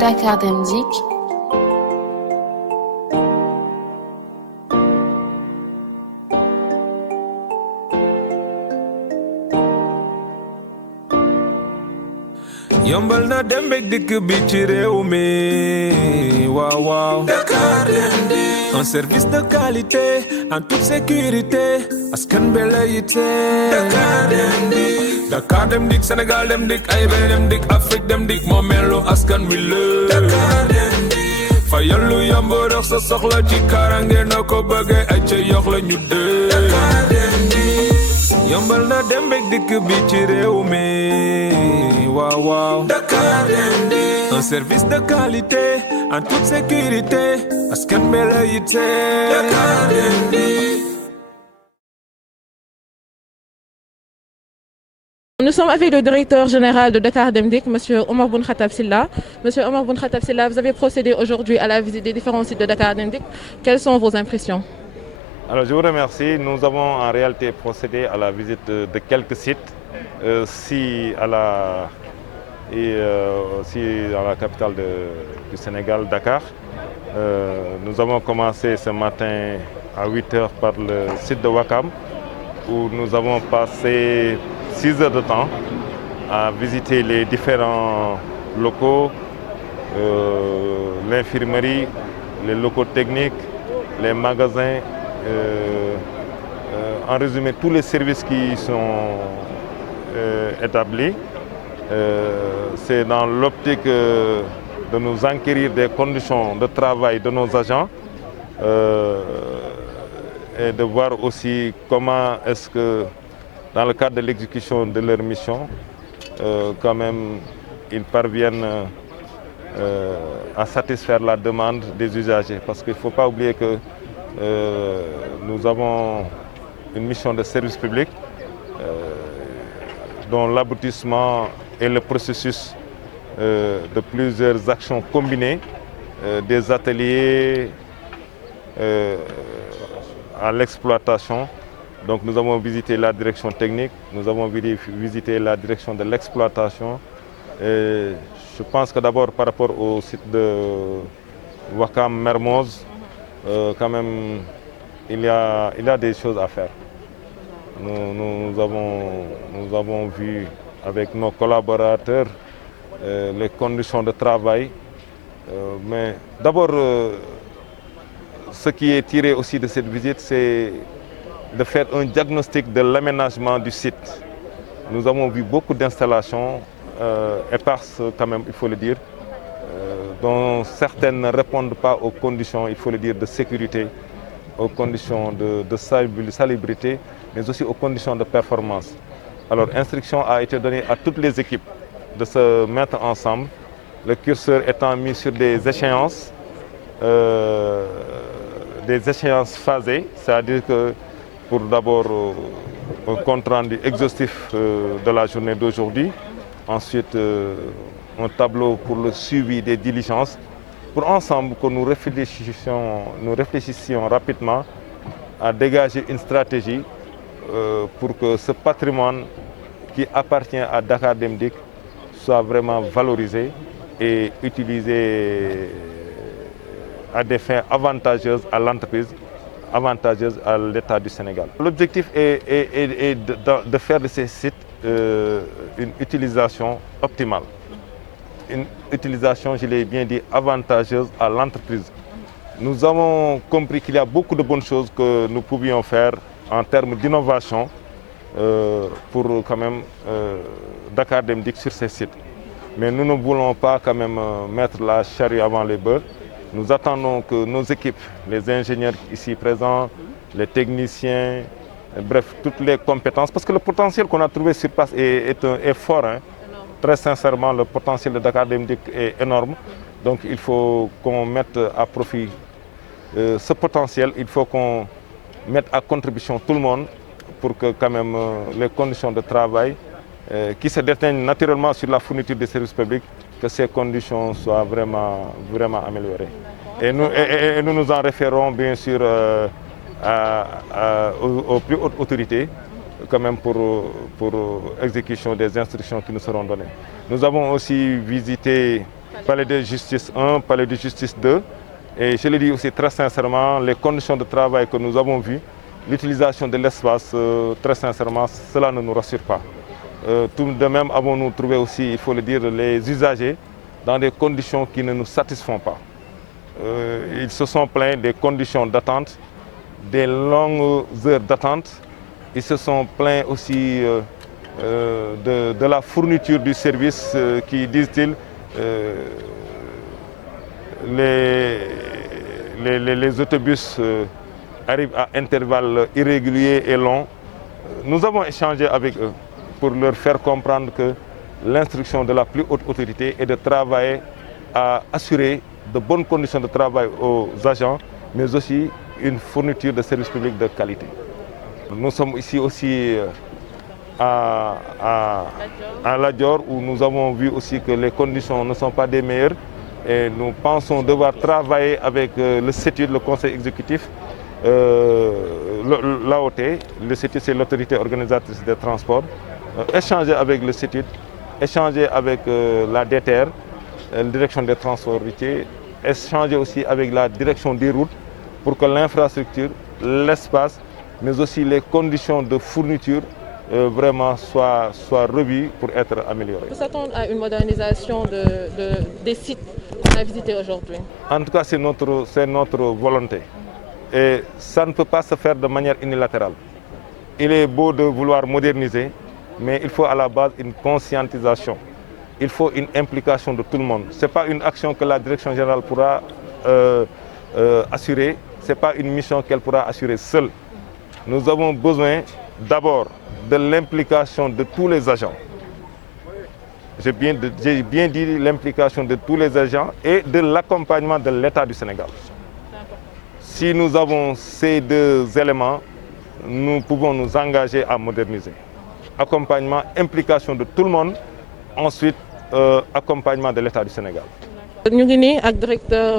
Dakar Dem Dikk. yombal na dem beeg dikk bi ci réew mi waaw waaw Dakar Dem Dikk un service de qualité en toute sécurité askan bi la yitte Dakar Dem Dikk Dakar Dem Dikk Sénégal Dem Dikk AIBD Dem Dikk Afrique Dem Dikk moo melu askan wi la Dakar Dem Dikk fa yallu yomb dox sa soxla ci karange na ko bëgge ay ca yox la ñu dee Dakar Dem Dikk yombal na dem beeg dikk bi ci réew mi waaw waaw Dakar Dem Dikk un service de qualité en toute sécurité askan bi la yitte Dakar Dem Dikk. Nous sommes avec le directeur général de Dakar Dem Dikk, Monsieur Omar Boun Khattab Silla. Monsieur Omar Boun Khattab Silla, vous avez procédé aujourd'hui à la visite des différents sites de Dakar Dem Dikk. Quelles sont vos impressions? Alors je vous remercie. Nous avons en réalité procédé à la visite de quelques sites, si à la capitale du Sénégal, Dakar. Nous avons commencé ce matin à 8h par le site de Ouakam, où nous avons passé 6 heures de temps à visiter les différents locaux, l'infirmerie, les locaux techniques, les magasins, en résumé tous les services qui sont établis. C'est dans l'optique de nous enquérir des conditions de travail de nos agents et de voir aussi comment est-ce que dans le cadre de l'exécution de leur mission, quand même, ils parviennent à satisfaire la demande des usagers. Parce qu'il ne faut pas oublier que nous avons une mission de service public dont l'aboutissement est le processus de plusieurs actions combinées, des ateliers à l'exploitation. Donc nous avons visité la direction technique, nous avons visité la direction de l'exploitation. Je pense que d'abord par rapport au site de Ouakam Mermoz, quand même il y a des choses à faire. Nous avons vu avec nos collaborateurs les conditions de travail. Mais d'abord, ce qui est tiré aussi de cette visite, c'est de faire un diagnostic de l'aménagement du site. Nous avons vu beaucoup d'installations éparses quand même, il faut le dire, dont certaines ne répondent pas aux conditions, il faut le dire, de sécurité, aux conditions de salubrité, mais aussi aux conditions de performance. Alors, instruction a été donnée à toutes les équipes de se mettre ensemble, le curseur étant mis sur des échéances phasées, c'est-à-dire que pour d'abord un compte rendu exhaustif de la journée d'aujourd'hui, ensuite un tableau pour le suivi des diligences, pour ensemble que nous réfléchissions rapidement à dégager une stratégie pour que ce patrimoine qui appartient à Dakar Dem Dikk soit vraiment valorisé et utilisé à des fins avantageuses à l'entreprise, avantageuses à l'État du Sénégal. L'objectif est de faire de ces sites une utilisation optimale. Une utilisation, je l'ai bien dit, avantageuse à l'entreprise. Nous avons compris qu'il y a beaucoup de bonnes choses que nous pouvions faire en termes d'innovation pour quand même Dakar Dem Dikk sur ces sites. Mais nous ne voulons pas quand même mettre la charrue avant les bœufs. Nous attendons que nos équipes, les ingénieurs ici présents, les techniciens, bref, toutes les compétences, parce que le potentiel qu'on a trouvé sur place est fort. Hein. Très sincèrement, le potentiel de Dakar Dem Dikk est énorme. Donc il faut qu'on mette à profit ce potentiel. Il faut qu'on mette à contribution tout le monde pour que quand même les conditions de travail qui se déteignent naturellement sur la fourniture des services publics, que ces conditions soient vraiment améliorées. Et nous nous en référons bien sûr aux plus hautes autorités quand même pour exécution des instructions qui nous seront données. Nous avons aussi visité palais de justice 1, palais de justice 2. Et je le dis aussi très sincèrement, les conditions de travail que nous avons vues, l'utilisation de l'espace, très sincèrement, cela ne nous rassure pas. Tout de même avons-nous trouvé aussi, il faut le dire, les usagers dans des conditions qui ne nous satisfont pas. Ils se sont plaints des conditions d'attente, des longues heures d'attente. Ils se sont plaints aussi de la fourniture du service qui, disent-ils, les autobus arrivent à intervalles irréguliers et longs. Nous avons échangé avec eux pour leur faire comprendre que l'instruction de la plus haute autorité est de travailler à assurer de bonnes conditions de travail aux agents, mais aussi une fourniture de services publics de qualité. Nous sommes ici aussi à Lat Dior où nous avons vu aussi que les conditions ne sont pas des meilleures et nous pensons devoir travailler avec le CETUD, le Conseil exécutif, l'AOT, le CETUD c'est l'autorité organisatrice des transports, échanger avec le CETUD, échanger avec la DTR, la direction des transports routiers, échanger aussi avec la direction des routes pour que l'infrastructure, l'espace, mais aussi les conditions de fourniture vraiment soient revues pour être améliorées. On peut s'attendre à une modernisation des sites qu'on a visités aujourd'hui. En tout cas, c'est notre volonté. Et ça ne peut pas se faire de manière unilatérale. Il est beau de vouloir moderniser, mais il faut à la base une conscientisation. Il faut une implication de tout le monde. Ce n'est pas une action que la direction générale pourra assurer, ce n'est pas une mission qu'elle pourra assurer seule. Nous avons besoin d'abord de l'implication de tous les agents. J'ai bien dit l'implication de tous les agents et de l'accompagnement de l'État du Sénégal. Si nous avons ces deux éléments, nous pouvons nous engager à moderniser. Accompagnement, implication de tout le monde, ensuite accompagnement de l'État du Sénégal. ñu ngi nii ak directeur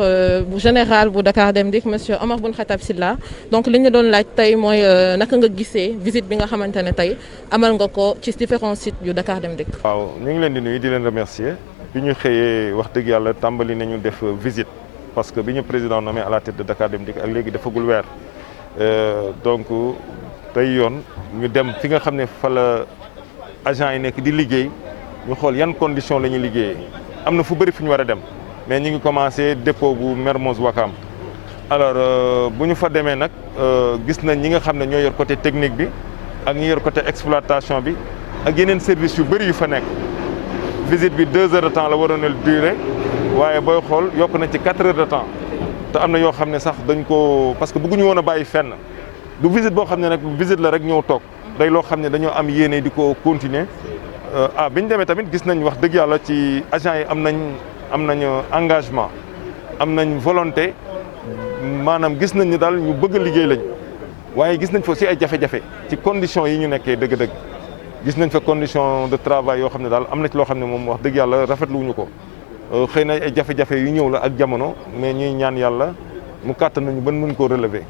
général bu Dakar Dem Dikk monsieur Omar Boun Khatab Sylla donc li ñu doon laaj tey mooy naka nga gisee visite bi nga xamante ne tey amal nga ko ci différents sites yu Dakar Dem Dikk. waaw ñu ngi leen di nuyu di leen remercier bi ñu xëyee wax dëgg yàlla tàmbali nañu def visite parce que bi ñu président nommé à la tête de Dakar Dem Dikk ak léegi defagul weer donc tey yoon ñu dem fi nga xam ne fa la agent yi nekk di liggéey ñu xool yan conditions la ñuy liggéeyee am na fu bëri fu ñu war a dem. mais ñu ngi commencé dépôt bu Mermoz Ouakam alors bu ñu fa demee nag gis nañ ñi nga xam ne ñoo yor côté technique bi ak ñi yor côté exploitation bi ak yeneen service yu bëri yu fa nekk visite bi 2 heures de temps la waroon a durer waaye booy xool yokk na ci 4 heures de temps te am na yoo xam ne sax dañ ko parce que bëgguñu woon a bàyyi fenn du visite boo xam ne nag visite la rek ñëw toog day loo xam ne dañoo am yéene di ko continuer bi ñu demee tamit gis nañ wax dëgg yàlla ci agent yi am nañu engagement am nañ volonté maanaam gis nañ ni daal ñu bëgg a liggéey lañ waaye gis nañ fa aussi ay jafe-jafe ci conditions yi ñu nekkee dëgg-dëgg gis nañ fa condition de travail yoo xam ne daal am na ci loo xam ne moom wax dëgg yàlla rafetlu wuñu ko xëy na ay jafe-jafe yu ñëw la ak jamono mais ñuy ñaan yàlla mu kàttan nañu ban mën koo relever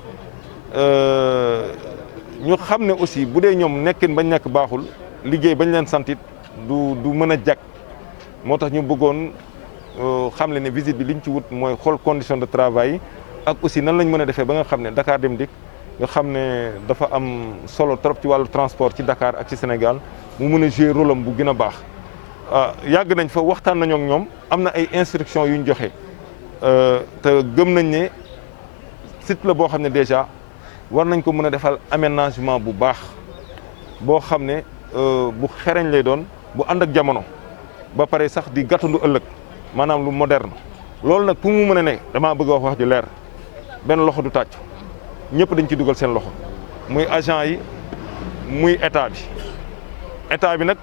ñu xam ne aussi bu dee ñoom nekkin bañ nekk baaxul liggéey bañ leen santit du mën a jag moo tax ñu bëggoon xam le ne visite bi liñ ci wut mooy xool condition de travail yi ak aussi nan lañ mën a defee ba nga xam ne Dakar Dem Dikk nga xam ne dafa am solo trop ci wàllu transport ci Dakar ak ci Sénégal mu mën a jouer rôle am bu gën a baax yàgg nañ fa waxtaan nañoo ak ñoom am na ay instructions yu ñu joxe te gëm nañ ne site la boo xam ne déjà war nañ ko mën a defal aménagement bu baax boo xam ne bu xereñ lay doon bu ànd ak jamono ba pare sax di gàttandu ëllëg maanaam lu moderne loolu nag pour mu mën a ne damaa bëgg a wax ju leer benn loxo du tàcc ñëpp dañ ci dugal seen loxo muy agent yi muy état bi nag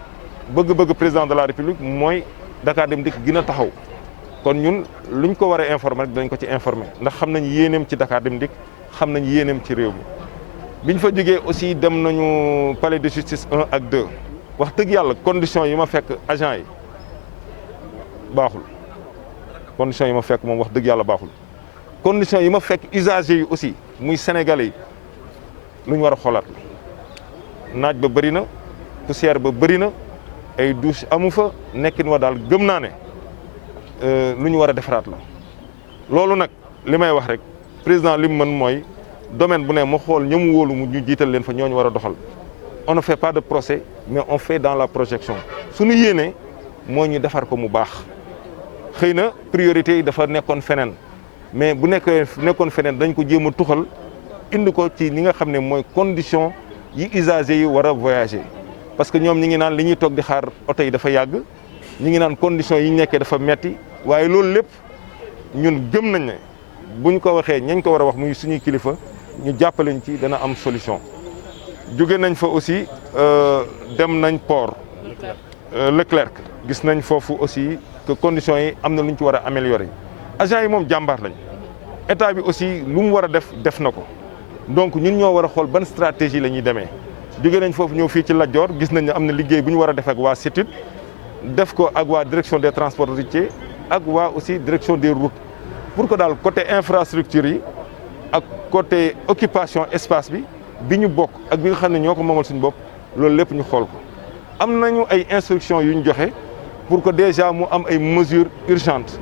bëgg-bëgg président de la république mooy Dakar Dem Dikk gën a taxaw kon ñun luñ ko war a informer rek dañ ko ci informer ndax xam nañ yéeneem ci Dakar Dem Dikk xam nañ yéeneem ci réew mi biñ fa jógee aussi dem nañu palais de justice 1 ak 2 wax dëgg yàlla conditions yi ma fekk agent yi baaxul conditions yi ma fekk moom wax dëgg yàlla baaxul conditions yi ma fekk usagers yi aussi muy sénégalais yi lu ñu war a xoolaat naaj ba bëri na poussière ba bëri na ay douche amu fa nekkin wa daal gëm naa ne lu ñu war a defaraat la loolu nag li may wax rek président li mu mën mooy domaine bu ne mu xool ñoom wóolu mu ñu jiital leen fa ñooñu war a doxal on ne fait pas de procès mais on fait dans la projection suñu yéene moo ñu defar ko mu baax xëy na priorité yi dafa nekkoon feneen mais bu nekkoon feneen dañ ko jéem a tuxal indi ko ci li nga xam ne mooy condition yi usagers yi war a voyager parce que ñoom ñi ngi naan li ñuy toog di xaar oto yi dafa yàgg ñi ngi naan conditions yi ñu nekkee dafa metti waaye loolu lépp ñun gëm nañ ne buñ ko waxee ñañ ko war a wax muy suñuy kilifa ñu jàppaleñ ci dana am solution jóge nañ fa aussi dem nañ port Leclerc gis nañ foofu aussi que conditions yi am na lu ñu ci war a améliorer agents yi moom jàmbaar lañ état bi aussi lu mu war a def na ko donc ñun ñoo war a xool ban stratégie la ñuy demee jóge nañ foofu ñëw fii ci Lat Dior gis nañ ne am na liggéey bu ñu war a def ak waa CETUD def ko ak waa direction des transports routiers ak waa aussi direction des routes pour que daal côté infrastructure yi ak côté occupation espace bi ñu bokk ak bi nga xam ne ñoo ko moomal suñu bopp loolu lépp ñu xool ko am nañu ay instructions yu ñu joxe pour que déjà mu am ay mesures urgentes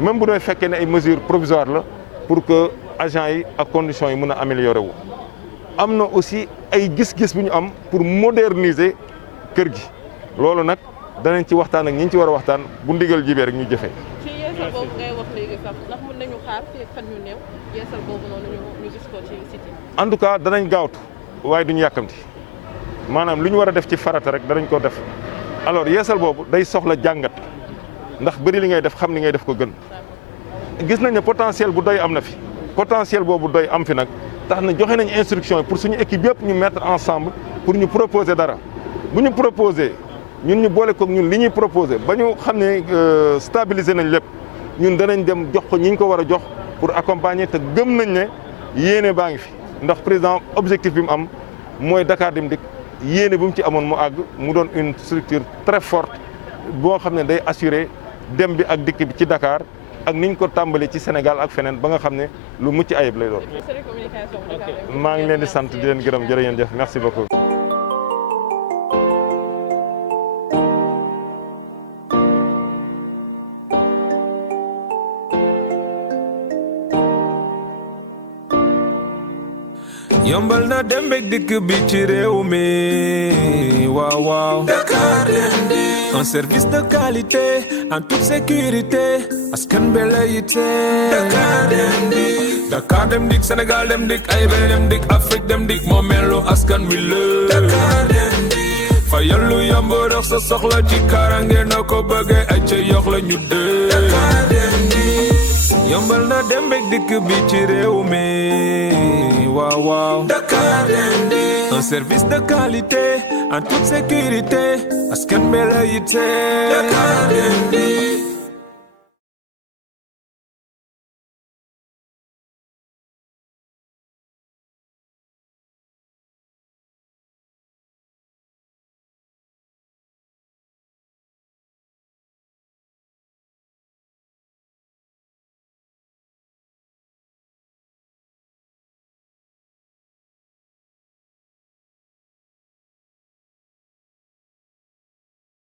même bu doon fekkee ne ay mesures provisoires la pour que agents yi ak conditions yi mën a améliorer wu. am na aussi ay gis-gis bu ñu am pour moderniser kër gi loolu nag danañ ci waxtaan ak ñi ñu ci war a waxtaan bu ndigal jibee rek ñu jëfee. ci yeesal boobu ngay wax léegi sax ndax mën nañu xaar fii ak fan yu néew yeesal boobu noonu ñu gis ko ci site yi. en tout cas danañ gaawtu waaye duñu yàkkamti maanaam lu ñu war a def ci farata rek danañ ko def alors yeesal boobu day soxla jàngat ndax bëri li ngay def xam li ngay def ko gën gis nañ ne potentiel bu doy am na fi potentiel boobu doy am fi nag tax na joxe nañ instruction yi pour suñu équipe yëpp ñu mettre ensemble pour ñu proposer dara bu ñu proposer ñun ñu boole ko ñun li ñuy proposer ba ñu xam ne stabiliser nañ lépp ñun danañ dem jox ko ñi ñu ko war a jox pour accompagner te gëm nañ ne yéene baa ngi fi ndax président objectif bi mu am mooy Dakar Dem Dikk yéene bu mu ci amoon mu àgg mu doon une structure très forte boo xam ne day assurer dem bi ak dikk bi ci Dakar ak niñ ko tàmbalee ci Sénégal ak feneen ba nga xam ne lu mucc ayib lay doon. maa ngi leen di sant di leen gërëm jërë ngeen jëf merci beaucoup. yombal na dem ak dikk bi ci réew mi waaw waaw Dakar Dem Dikk un service de qualité en toute sécurité askan bi la yitte Dakar Dem Dikk Dakar Dem Dikk Sénégal Dem Dikk ay benn Dem Dikk Afrique Dem Dikk moo melu askan wi la Dakar Dem Dikk fa yallu yomb dox sa soxla ci karange na ko bëggee ay ca yox la ñu dee Dakar Dem Dikk yombal na dem ak dikk bi ci réew mi waaw waaw Dakar Dem Dikk un service de qualité en toute sécurité askan bi la yitte Dakar Dem Dikk